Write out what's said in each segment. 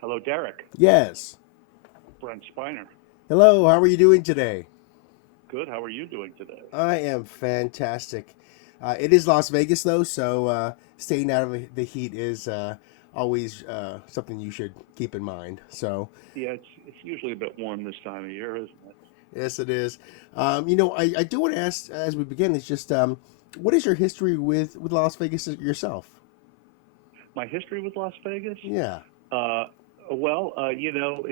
Hello, Derek. Yes. Brent Spiner. Hello, how are you doing today? Good. How are you doing today? I am fantastic. It is Las Vegas though, so staying out of the heat is always something you should keep in mind. So, Yeah, it's usually a bit warm this time of year, isn't it? yes, it is. I do want to ask as we begin, it's just what is your history with Las Vegas yourself? My history with Las Vegas? Yeah. Uh, it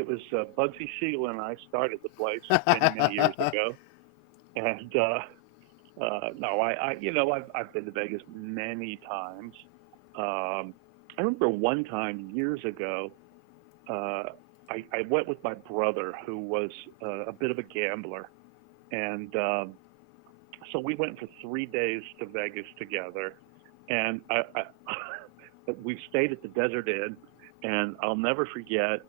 was Bugsy Siegel and I started the place many, many years ago. And no, I've been to Vegas many times. I remember one time years ago, uh, I went with my brother, who was a bit of a gambler, and so we went for 3 days to Vegas together, and we stayed at the Desert Inn, and I'll never forget.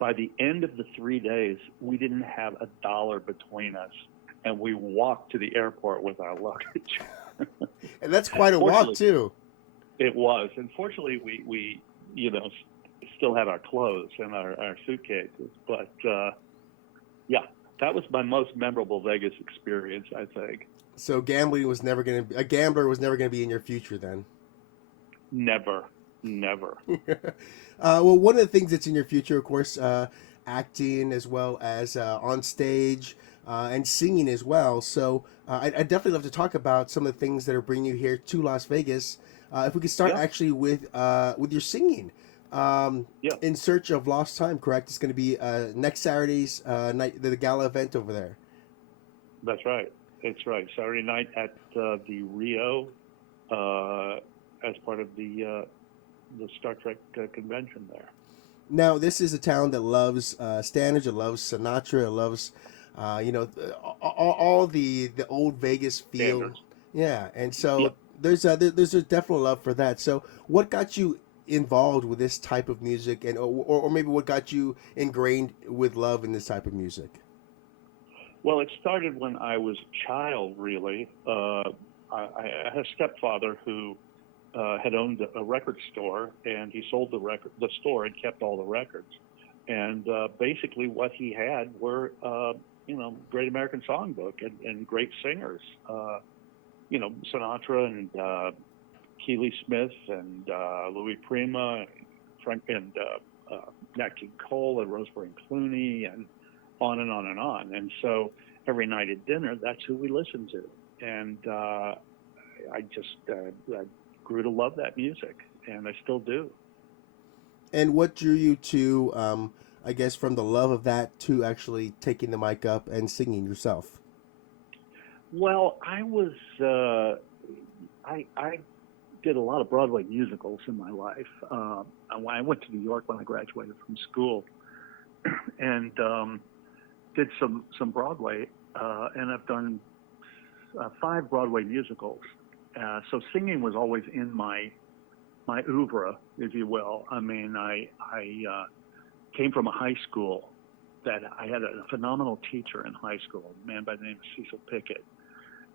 By the end of the 3 days, we didn't have a dollar between us, and we walked to the airport with our luggage. And that's quite a walk Fortunately, too. it was. And fortunately, we still had our clothes and our suitcases. But yeah, that was my most memorable Vegas experience, I think. So gambling was never going to a gambler was never going to be in your future then. Never, never. Well, one of the things that's in your future, of course, acting as well as on stage and singing as well. So I'd definitely love to talk about some of the things that are bringing you here to Las Vegas. If we could start Yeah, actually with your singing. Um, yeah, in Search of Lost Time, correct? It's going to be next Saturday's night, the gala event over there. that's right. It's right. Saturday night at the Rio, uh, as part of the Star Trek convention there. Now, this is a town that loves standards. It loves Sinatra. It loves, all the old Vegas feel. Standards. Yeah, and Yeah. so there's a definite love for that. So, what got you involved with this type of music, and or maybe what got you ingrained with love in this type of music? Well, it started when I was a child, really. I had a stepfather who had owned a record store, and he sold the store, and kept all the records. And basically, what he had were, Great American Songbook and great singers. Sinatra and Keely Smith and Louis Prima, and Frank and Nat King Cole and Rosemary Clooney, and on and on and on. And so every night at dinner, that's who we listened to. And I grew to love that music, and I still do. And what drew you to, I guess, from the love of that to actually taking the mic up and singing yourself? Well, I did a lot of Broadway musicals in my life. I went to New York when I graduated from school, and did some Broadway, and I've done 5 Broadway musicals. So singing was always in my oeuvre, if you will. I mean, I came from a high school that I had a phenomenal teacher in high school, a man by the name of Cecil Pickett,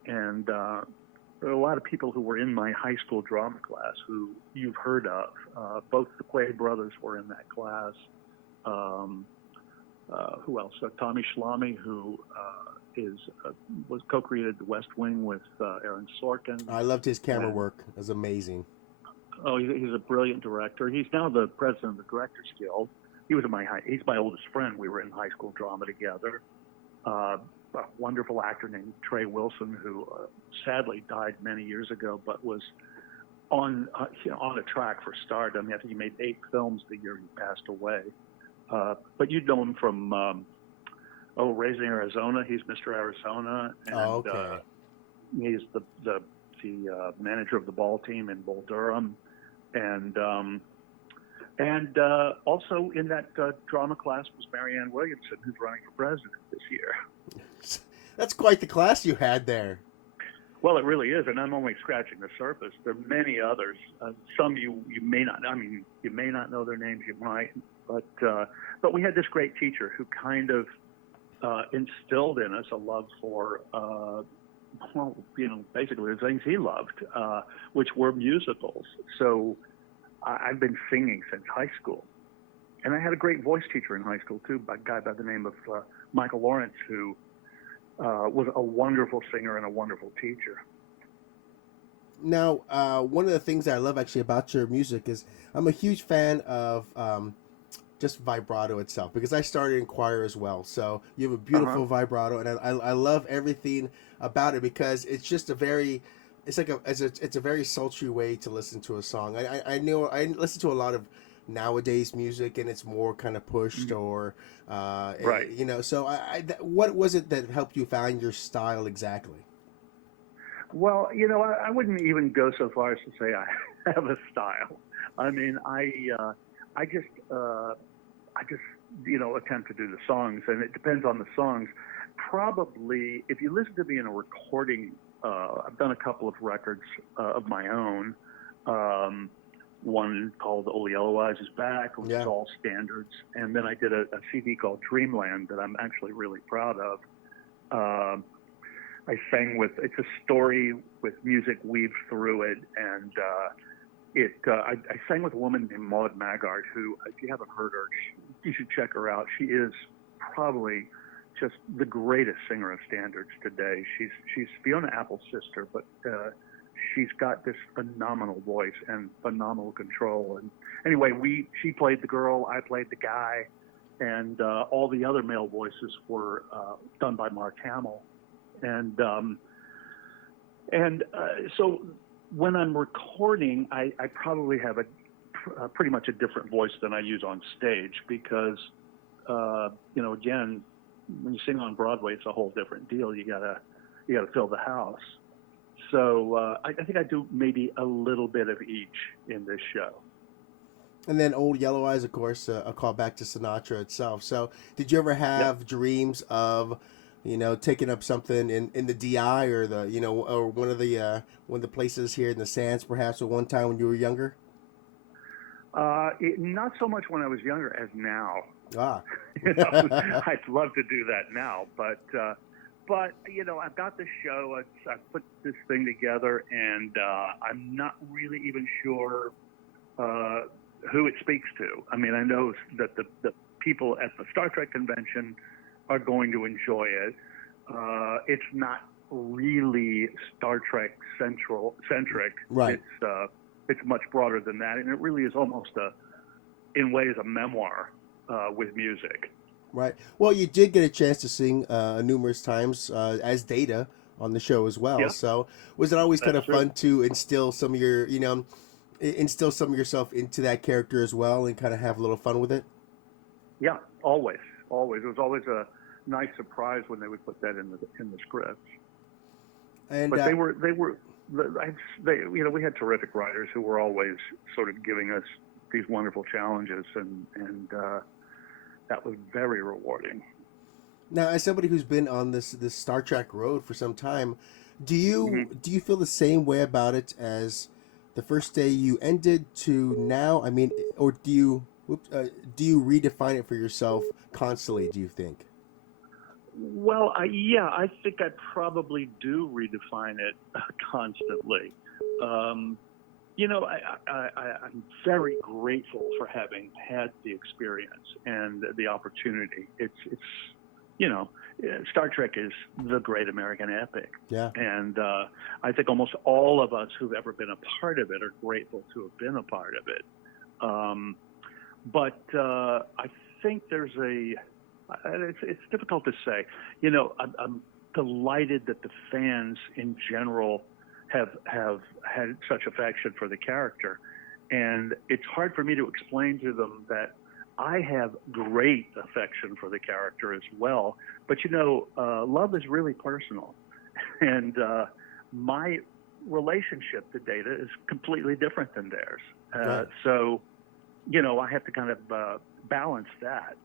and there are a lot of people who were in my high school drama class who you've heard of. Both the Quaid brothers were in that class. Um, who else? Tommy Schlamme, who was co-created The West Wing with Aaron Sorkin, I loved his camera and work; it was amazing. he's a brilliant director. He's now the president of the Directors Guild. He's my oldest friend. We were in high school drama together. A wonderful actor named Trey Wilson, who sadly died many years ago, but was on a track for stardom. I think he made 8 films the year he passed away. But you'd know him from Raising Arizona. He's Mr. Arizona, Oh, and okay. he's the manager of the ball team in Bull Durham, and also in that drama class was Marianne Williamson, who's running for president this year. That's quite the class you had there. Well, it really is, and I'm only scratching the surface. There are many others. Some you may not. I mean, you may not know their names. You might, but we had this great teacher who kind of instilled in us a love for, basically the things he loved, which were musicals. So I've been singing since high school, And I had a great voice teacher in high school too, a guy by the name of Michael Lawrence, who was a wonderful singer and a wonderful teacher. Now, one of the things that I love actually about your music is I'm a huge fan of just vibrato itself, because I started in choir as well. So you have a beautiful vibrato, and I love everything about it, because it's just a very, it's like it's a very sultry way to listen to a song. I know I listen to a lot of nowadays music, and it's more kind of pushed or Right. you know. So what was it that helped you find your style exactly? Well, you know, I wouldn't even go so far as to say I have a style. I mean, I just, you know, attempt to do the songs, and it depends on the songs. Probably, if you listen to me in a recording, I've done a couple of records of my own. One called "Old Yellow Eyes Is Back," which is all standards, and then I did a CD called Dreamland that I'm actually really proud of. I sang with, it's a story with music weaved through it, and I sang with a woman named Maud Maggard, who, if you haven't heard her, you should check her out. She is probably just the greatest singer of standards today. She's Fiona Apple's sister, but she's got this phenomenal voice and phenomenal control. And anyway, she played the girl, I played the guy, and all the other male voices were done by Mark Hamill. And so when I'm recording, I probably have a pretty much a different voice than I use on stage, because you know, again, when you sing on Broadway, it's a whole different deal. You gotta fill the house. So I think I do maybe a little bit of each in this show. And then Old Yellow Eyes, of course, a call back to Sinatra itself. So did you ever have dreams of, you know, taking up something in the DI, or the, you know, or one of the places here in the Sands, perhaps at one time when you were younger? Not so much when I was younger as now. Ah. You know, I'd love to do that now, but you know, I've got this show. I put this thing together, and I'm not really even sure who it speaks to. I mean, I know that the people at the Star Trek convention are going to enjoy it. It's not really Star Trek centric. Right. It's much broader than that, and it really is almost in ways a memoir with music. Right. Well, you did get a chance to sing numerous times as Data on the show as well. Yeah. So was it always kind of That's fun to instill some of your, you know, instill some of yourself into that character as well, and kind of have a little fun with it? Yeah, always. It was always a nice surprise when they would put that in the script. And but they were you know, we had terrific writers who were always sort of giving us these wonderful challenges, and that was very rewarding. Now, as somebody who's been on this Star Trek road for some time, do you feel the same way about it as the first day you ended to now? I mean, or do you redefine it for yourself constantly, do you think? Well, I think I probably do redefine it constantly. You know, I'm very grateful for having had the experience and the opportunity. It's you know, Star Trek is the great American epic. Yeah. And I think almost all of us who've ever been a part of it are grateful to have been a part of it. But I think there's it's difficult to say. You know, I'm delighted that the fans in general have had such affection for the character, and it's hard for me to explain to them that I have great affection for the character as well. But you know, love is really personal, and my relationship to Data is completely different than theirs. Right. So, you know, I have to kind of balance that.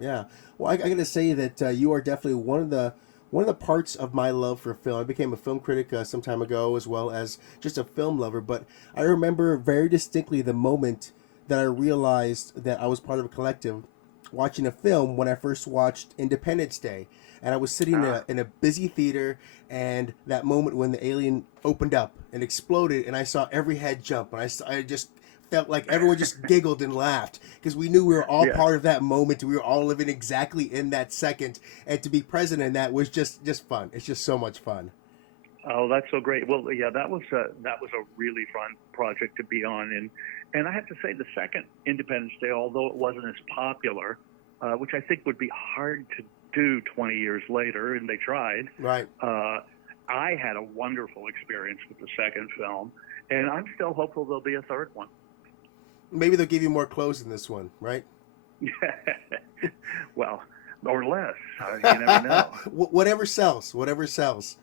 Yeah. Well, I got to say that you are definitely one of the parts of my love for film. I became a film critic some time ago, as well as just a film lover. But I remember very distinctly the moment that I realized that I was part of a collective watching a film when I first watched Independence Day. And I was sitting in a busy theater, and that moment when the alien opened up and exploded, and I saw every head jump, and I just felt like everyone just giggled and laughed because we knew we were all Yeah. part of that moment. We were all living exactly in that second, and to be present in that was just fun. It's just so much fun. Oh, that's so great. Well, yeah, that was a really fun project to be on, and I have to say the second Independence Day, although it wasn't as popular, which I think would be hard to do 20 years later, and they tried. Right. I had a wonderful experience with the second film, and I'm still hopeful there'll be a third one. Maybe they'll give you more clothes in this one, right? Well, or less. You never know. Whatever sells. Whatever sells.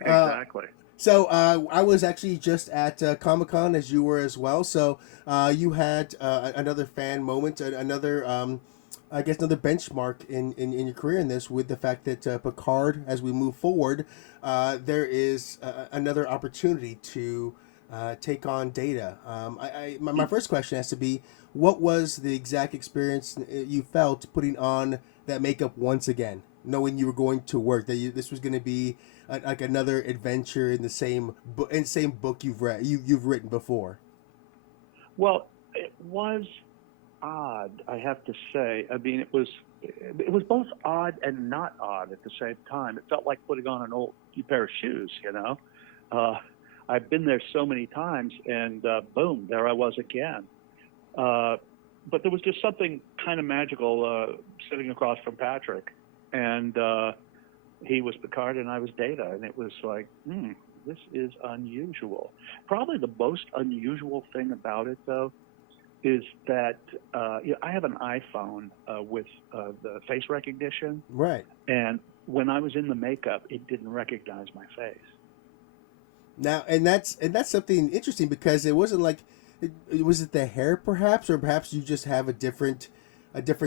Exactly. So I was actually just at Comic-Con as you were as well. So you had another fan moment, another I guess another benchmark in your career in this with the fact that Picard, as we move forward, there is another opportunity to take on Data. My first question has to be, what was the exact experience you felt putting on that makeup once again, knowing you were going to work, that this was going to be like another adventure in the same book you've read, you've written before? Well, it was odd, I have to say. I mean, it was both odd and not odd at the same time. It felt like putting on an old pair of shoes, you know. I've been there so many times, and boom, there I was again. But there was just something kind of magical sitting across from Patrick, and he was Picard and I was Data, and it was like, this is unusual. Probably the most unusual thing about it, though, is that I have an iPhone with the face recognition, Right. and when I was in the makeup, it didn't recognize my face. Now, and that's something interesting because it wasn't like, was it the hair perhaps, or perhaps you just have a different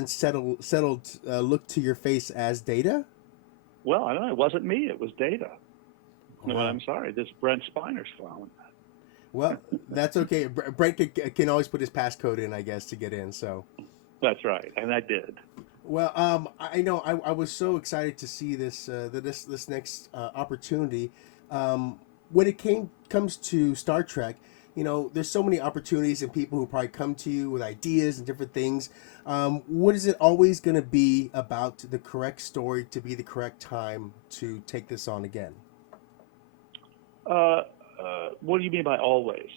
settled look to your face as Data? Well, I don't know. It wasn't me. It was Data. Wow. No, I'm sorry. This Brent Spiner's phone. Well, that's okay. Brent can always put his passcode in, I guess, to get in. So That's right, and I did. well, I know I was so excited to see this next opportunity. When it comes to Star Trek, you know, there's so many opportunities and people who probably come to you with ideas and different things. What is it always going to be about the correct story to be the correct time to take this on again? What do you mean by always?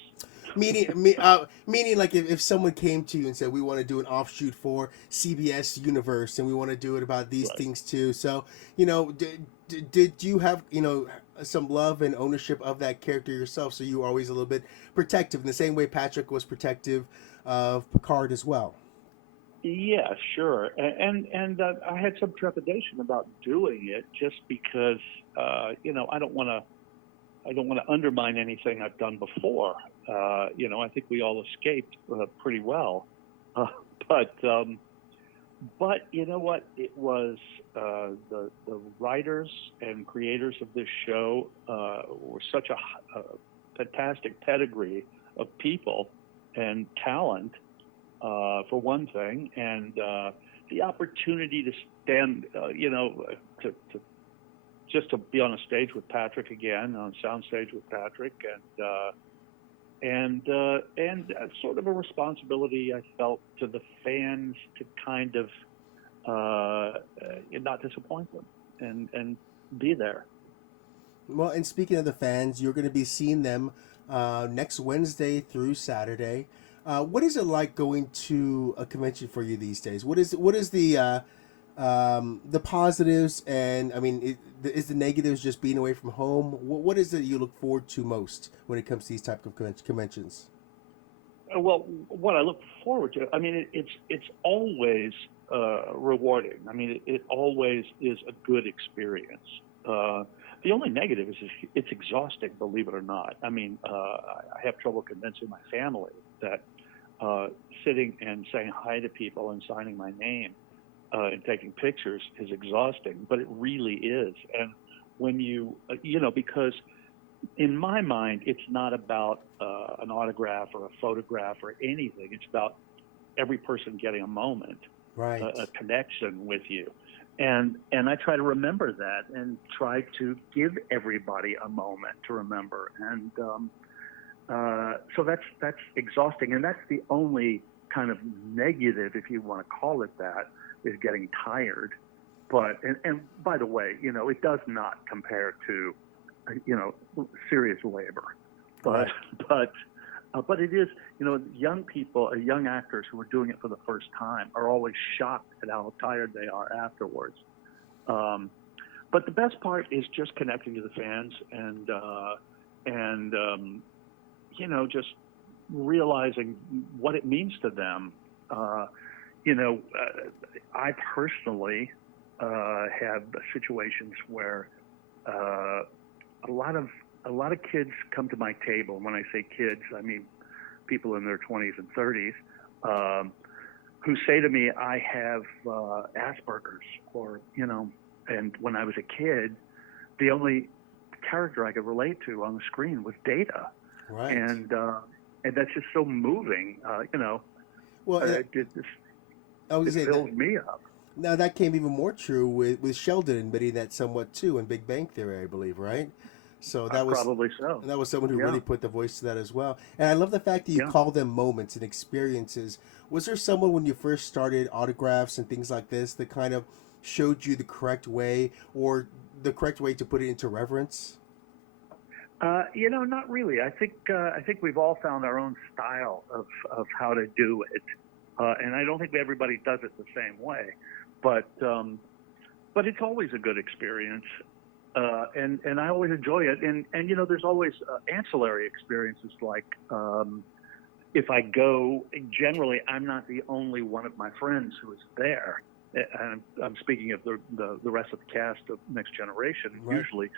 Meaning like if someone came to you and said, we want to do an offshoot for CBS Universe and we want to do it about these Right. things too. So, you know, did you have, you know, some love and ownership of that character yourself? So you were always a little bit protective in the same way Patrick was protective of Picard as well. Yeah, sure. And I had some trepidation about doing it just because, I don't want to undermine anything I've done before. I think we all escaped pretty well. But you know what? It was the writers and creators of this show were such a fantastic pedigree of people and talent, for one thing, and the opportunity to stand, to be on a stage with Patrick again, on a sound stage with Patrick, and sort of a responsibility I felt to the fans to kind of not disappoint them and be there. Well, and speaking of the fans, you're going to be seeing them next Wednesday through Saturday. What is it like going to a convention for you these days? What is the positives, and I mean, is the negatives just being away from home? What is it you look forward to most when it comes to these type of conventions? Well, what I look forward to, I mean, it's always rewarding. I mean, it always is a good experience. The only negative is it's exhausting, believe it or not. I mean, I have trouble convincing my family that sitting and saying hi to people and signing my name and taking pictures is exhausting, but it really is. And when because in my mind, it's not about an autograph or a photograph or anything. It's about every person getting a moment, right? A connection with you. And I try to remember that and try to give everybody a moment to remember. And So that's exhausting, and that's the only kind of negative, if you want to call it that, is getting tired. But and by the way, it does not compare to, serious labor. But Right. but it is, young people, young actors who are doing it for the first time are always shocked at how tired they are afterwards. But the best part is just connecting to the fans and just realizing what it means to them. I personally have situations where a lot of kids come to my table. When I say kids, I mean people in their 20s and 30s, who say to me, "I have Asperger's," or and when I was a kid, the only character I could relate to on the screen was Data, Right. and that's just so moving. Well, I was it gonna say fills me up. now that came even more true with Sheldon admitting that somewhat too in Big Bang Theory, I believe, right? So Probably so. that was someone who Yeah, really put the voice to that as well. And I love the fact that you yeah. call them moments and experiences. Was there someone when you first started autographs and things like this that kind of showed you the correct way or the correct way to put it into reverence? Not really. I think we've all found our own style of how to do it, and I don't think everybody does it the same way. But it's always a good experience, and I always enjoy it. And there's always ancillary experiences like if I go. Generally, I'm not the only one of my friends who is there. And I'm speaking of the rest of the cast of Next Generation. Right. Usually,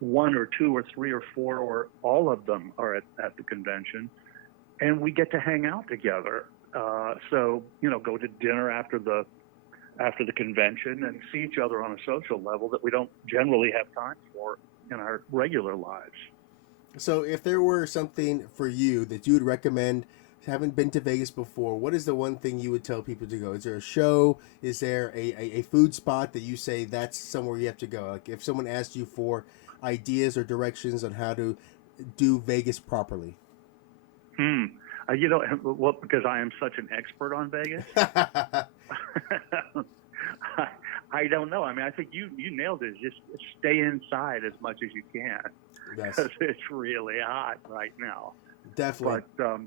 one or two or three or four or all of them are at the convention, and we get to hang out together. So go to dinner after the convention and see each other on a social level that we don't generally have time for in our regular lives. So if there were something for you that you would recommend, haven't been to Vegas before, what is the one thing you would tell people to go? Is there a show? Is there a food spot that you say that's somewhere you have to go? Like if someone asked you for ideas or directions on how to do Vegas properly. Hmm. Well, because I am such an expert on Vegas, I don't know. I mean, I think you nailed it. Just stay inside as much as you can Yes, because it's really hot right now. definitely. But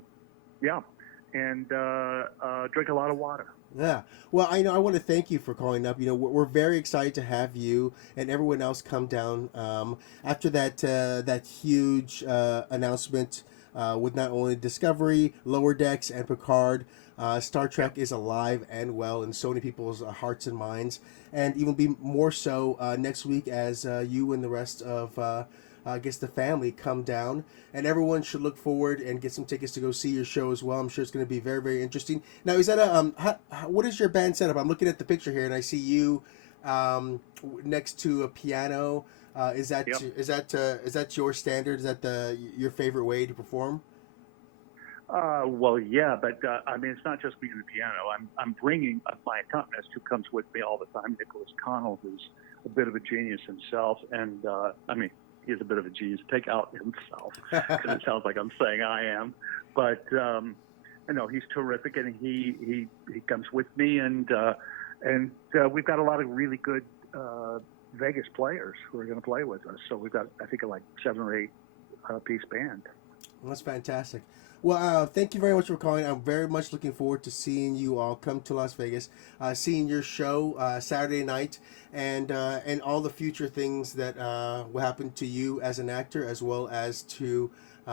yeah, and drink a lot of water. Yeah. Well, I know I want to thank you for calling up. We're very excited to have you and everyone else come down after that huge announcement with not only Discovery, Lower Decks, and Picard. Star Trek is alive and well in so many people's hearts and minds, and even be more so next week as you and the rest of I guess the family come down, and everyone should look forward and get some tickets to go see your show as well. I'm sure it's going to be very, very interesting. Now, is that what is your band setup? I'm looking at the picture here, and I see you next to a piano. Is that Yep. is that your standard? Is that your favorite way to perform? Well, yeah, but I mean, it's not just me and the piano. I'm bringing my accompanist who comes with me all the time, Nicholas Connell, who's a bit of a genius himself, and I mean, he's a bit of a genius. Take out himself because it sounds like I'm saying I am, but he's terrific, and he comes with me, and we've got a lot of really good Vegas players who are going to play with us. So we've got, I think, like 7 or 8 piece band. Well, that's fantastic. Well, thank you very much for calling. I'm very much looking forward to seeing you all come to Las Vegas, seeing your show Saturday night, and all the future things that will happen to you as an actor, as well as to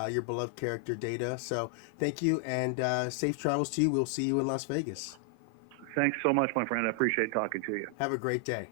your beloved character Data. So thank you, and safe travels to you. We'll see you in Las Vegas. Thanks so much, my friend. I appreciate talking to you. Have a great day.